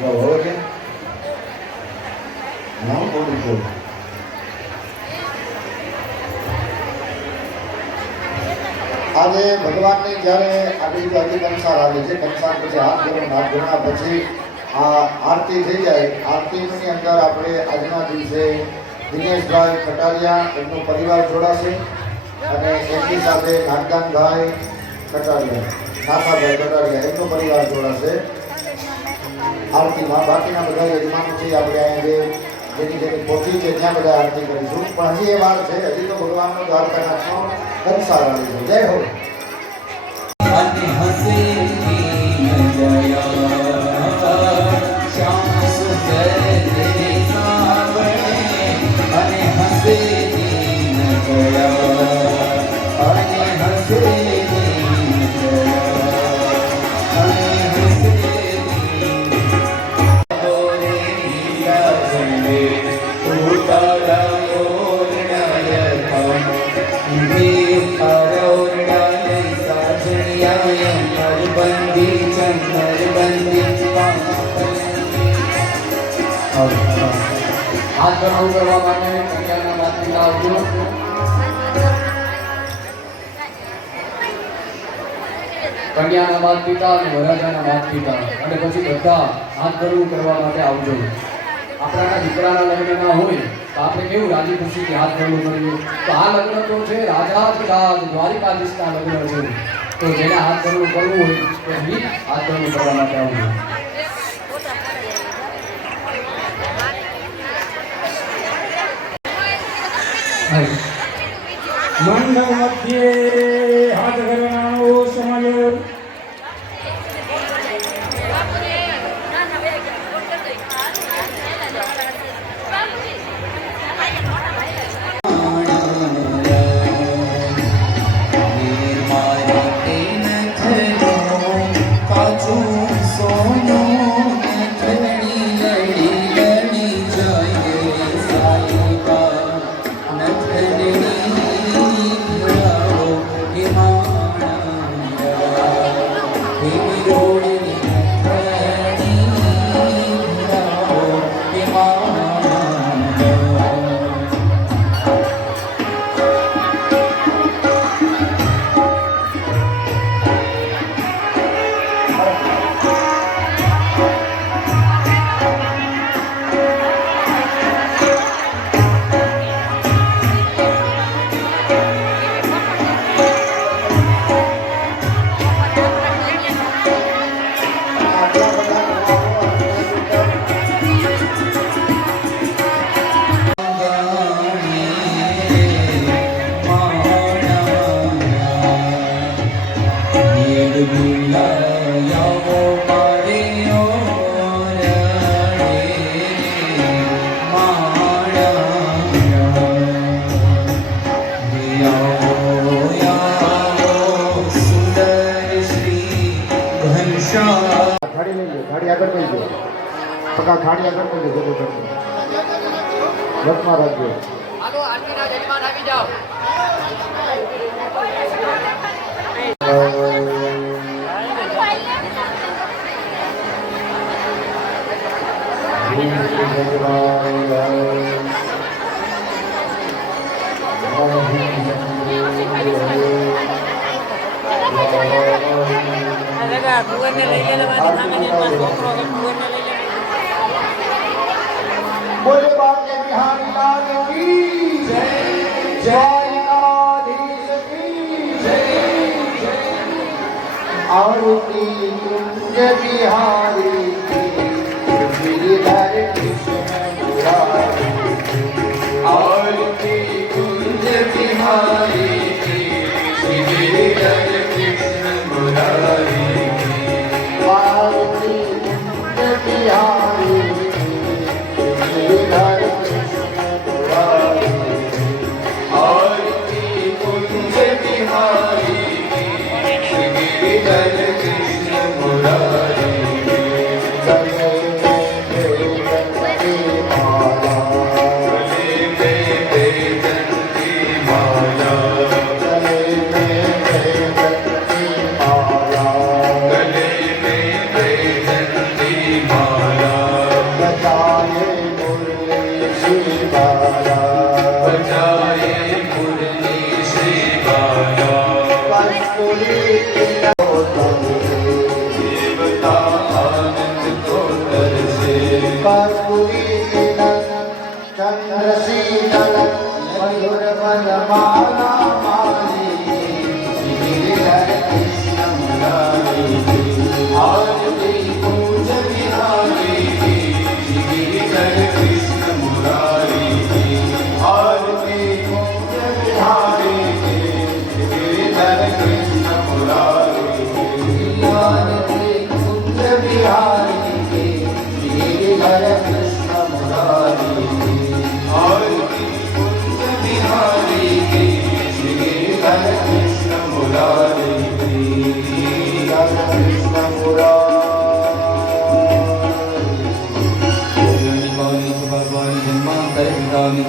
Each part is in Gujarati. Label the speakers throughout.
Speaker 1: હવે કે નામ છું આજે ભગવાનને જ્યારે આટલી બધી કંસાર આવે છે, કંસાર પછી હાથ ધોરણ હાથ ધોણા પછી આ આરતી થઈ જાય. આરતીની અંદર આપણે આજના દિવસે દિનેશભાઈ કટારિયા એમનો પરિવાર જોડાશે અને એમની સાથે નાગદાનભાઈ કટારિયા, નાથાભાઈ કટારિયા એમનો પરિવાર જોડાશે. આરતીમાં બાકીના બધા યજમાનો છે આપણે અહીંયા જે જેની જેની પોતી છે, ત્યાં બધા આરતી કરીશું. પણ હજી એ વાર છે, હજી તો ભગવાનનો દ્વારકાનાથનો કંસાર આવે છે. જય હો.
Speaker 2: ગરમ કરવા માટે કન્યાના માતા પિતા આવજો. કન્યાના માતા પિતા અને વરાજાના માતા પિતા અને પછી બધા હાથ ધરવું કરવા માટે આવજો. આપણાના દીકરાના લગ્ન ના હોય તો આપણે કેવું રાજી ખુશીથી હાથ ધરવું કરીએ તો આ લગ્ન તો છે રાજાધિરાજ દ્વારિકાધીશના લગ્ન છે. તો જેને હાથ ધરવું કરવું હોય તો હાથ ધરવું કરવા માટે આવજો.
Speaker 3: મંડળ મધ્યે હાથ કરવાનો
Speaker 1: પકા ખાડી આગળ લઈ લો બધું કરજો. વચમાં રાખજો.
Speaker 4: લઈ લેવાની સામે જમવા છોકરો કે
Speaker 5: आरती कुंज बिहारी गिरिधर कृष्ण मुरारी
Speaker 1: आरती कुंज
Speaker 5: बिहारी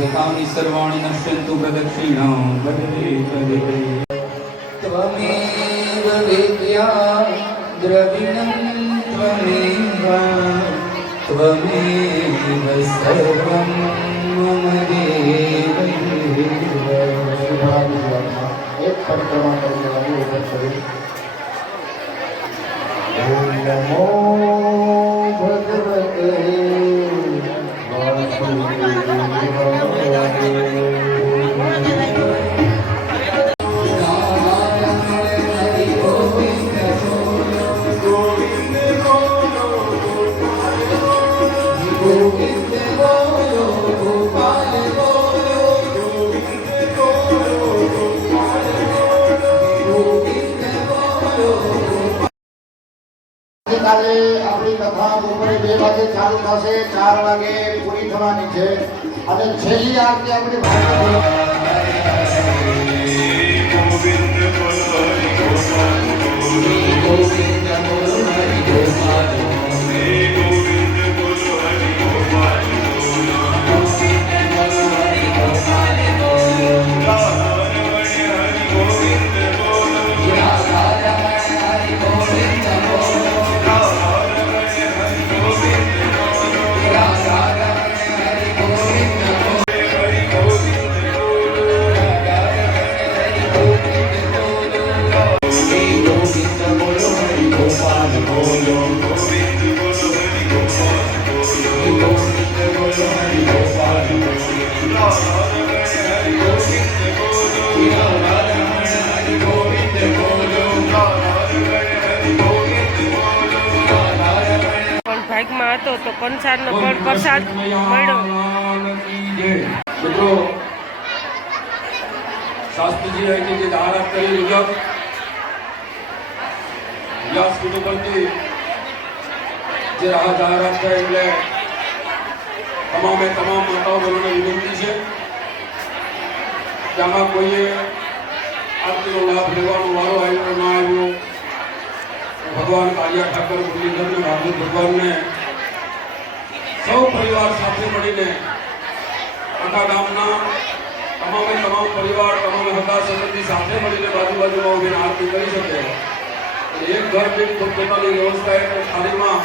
Speaker 6: જતાની સર્વાણી નશ્યંતુ પ્રદક્ષિણાં બદલે બદલે ત્વમેવ વિદ્યા દ્રવિણં ત્વમેવ ત્વમેવ સર્વં મમ
Speaker 3: પરિક્રમા કરી
Speaker 4: કંસારનો પણ પ્રસાદ મળ્યો.
Speaker 7: મિત્રો, શાસ્ત્રીજી અહીંથી જે જાહેરાત કરી લીધા વ્યાસ કુટુંબ પરથી જે રાહ જાહેરાત છે એટલે તમામે તમામ માતાઓ બહેનોને વિનંતી છે આમાં કોઈએ આરતીનો લાભ લેવાનો વારો આવ્યો ના આવ્યો, ભગવાન કાલિયા ઠાકર, મુરલીધરને, ભાગવત ભગવાનને સૌ પરિવાર સાથે મળીને આખા ગામના તમામે તમામ પરિવાર, તમામે હતા સંબંધી સાથે મળીને બાજુ બાજુમાં ઉભીને આરતી કરી શકે. એક ઘર દીઠ પોતપોતાની વ્યવસ્થા એટલે થાળીમાં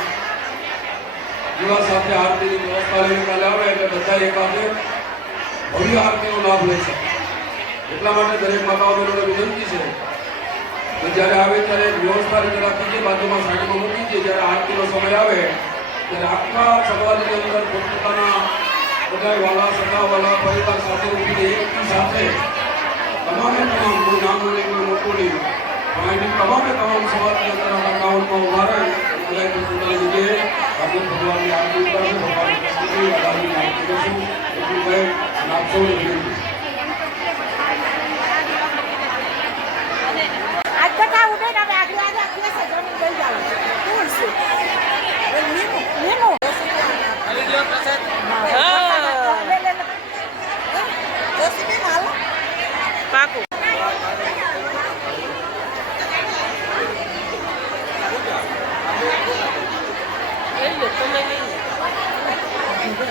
Speaker 7: દીવા સાથે આરતીની વ્યવસ્થા લઈને કાલે આવે એટલે બધા એકાદે ભવ્ય આરતીનો લાભ લઈ શકે એટલા માટે દરેક માતાઓ બહેનોને વિનંતી છે જ્યારે આવે ત્યારે વ્યવસ્થા રીતે રાખી બાજુમાં સાઈડમાં મૂકી દે જ્યારે આરતીનો સમય આવે ત્યારે આખા સમાજની અંદર પોતપોતાના બધા વાલા સગા વાલા પરિવાર સાથે ઉઠીને એકની સાથે તમામે તમામ કોઈ નાનું નહીં કોઈ મોટું નહીં અહીંની તમામે તમામ સમાજની અંદર આપણા કાઉન્ટમાં ઊભા રહે બધા પોતપોતાની જગ્યાએ આપણે ભગવાનની આરતી ઉતારશે ભગવાનની આરતી કરશું. એટલું કહે અને આપ સૌને વિનંતી છે.
Speaker 8: આજ કથા ઉભે ને અમે આગળ આગળ અભ્યાસ જ રમી લઈ જાવ કોણ છે એ મીનુ મીનુ
Speaker 4: હા.
Speaker 8: લે, લે, લે. જોશીબેન, હાલો.
Speaker 4: પાકું લઈ લો તમે લઈ લો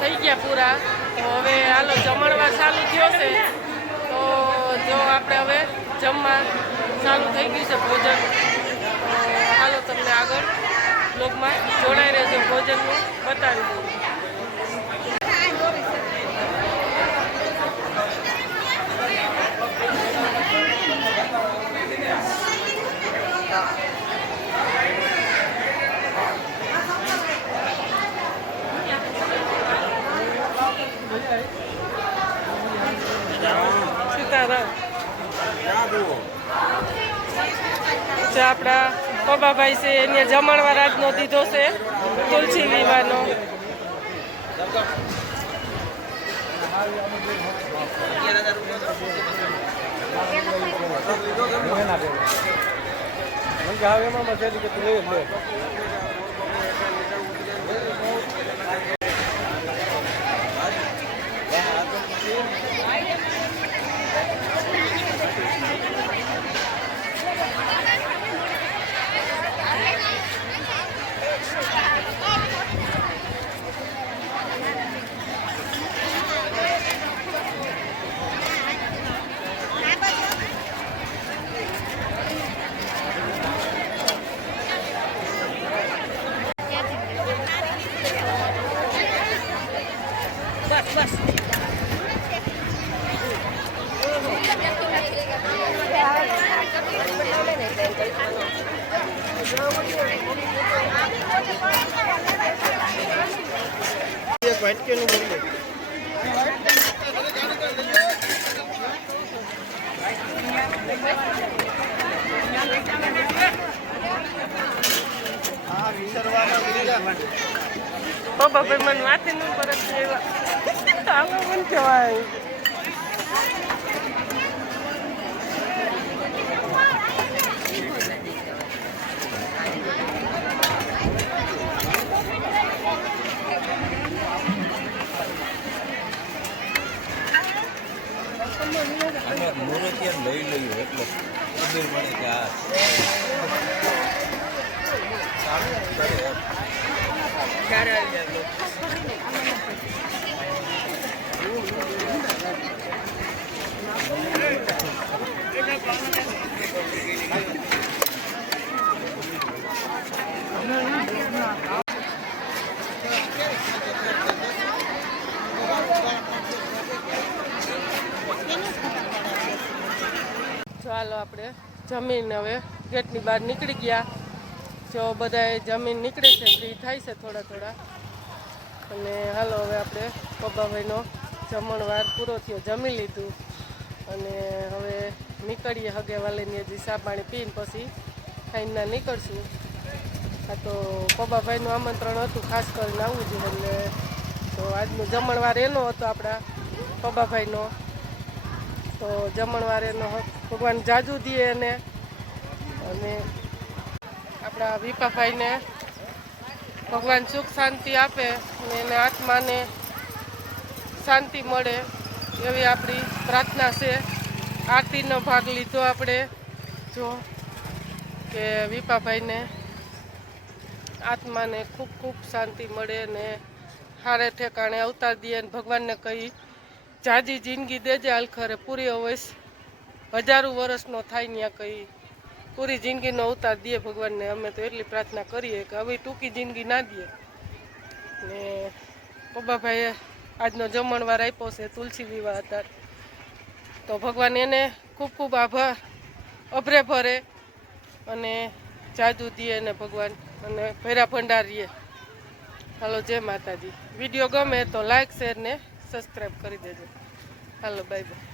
Speaker 9: થઈ ગયા પૂરા. તો હવે હાલો જમણવાર ચાલુ થયો છે. તો જો આપણે હવે જમવા ચાલુ થઈ ગયું છે ભોજન. હાલો તમને આગળ બ્લોગમાં જોડાઈ રહેજો. ભોજનનું બતાવી દઉં. સીતારામ. જે આપણા પબાભાઈ છે એને જમણવાર આજનો દીધો છે તુલસી વિવાહનો પબાભાઈ મને માથે ન પરત એવા. આવું મને કહેવાય. ચાલો આપણે જમીન હવે ગેટની બહાર નીકળી ગયા. જો બધાએ જમીન નીકળે છે, ફ્રી થાય છે થોડા થોડા. અને હાલો હવે આપણે પબ્બાભાઈનો જમણવાર પૂરો થયો, જમી લીધું. અને હવે નીકળીએ હગે વાલીની હજી ચા પાણી પીને પછી ખાઈને નીકળશું. આ તો પબ્બાભાઈનું આમંત્રણ હતું, ખાસ કરીને આવવું જોઈએ એટલે તો આજનું જમણવાર એનો હતો આપણા પબ્બાભાઈનો તો જમણવાર એનો હક ભગવાન જાજુ દે એને. અને આપણા વિપાભાઈને ભગવાન સુખ શાંતિ આપે અને એને આત્માને શાંતિ મળે એવી આપણી પ્રાર્થના છે. આરતીનો ભાગ લીધો આપણે. જો કે વિપાભાઈને આત્માને ખૂબ ખૂબ શાંતિ મળે ને હારે ઠેકાણે અવતાર દે ને ભગવાનને કહી જાજી જિંદગી દેજે આલખરે પૂરી અવશ હજારો વર્ષનો થાય ત્યાં કઈ. પૂરી જિંદગીનો અવતાર દે ભગવાનને, અમે તો એટલી પ્રાર્થના કરીએ કે હવે ટૂંકી જિંદગી ના દે. ને પબ્બાભાઈએ આજનો જમણવાર આપ્યો છે, તુલસી વિવાહ હતા. તો ભગવાન એને ખૂબ ખૂબ આભાર, અભરે ભરે. અને જાદુ દે ને ભગવાન, અને ભૈરા ભંડારીએ. હાલો, જય માતાજી. વીડિયો ગમે તો લાઈક, શેર ને સબસ્ક્રાઈબ કરી દેજો. Hello, baby.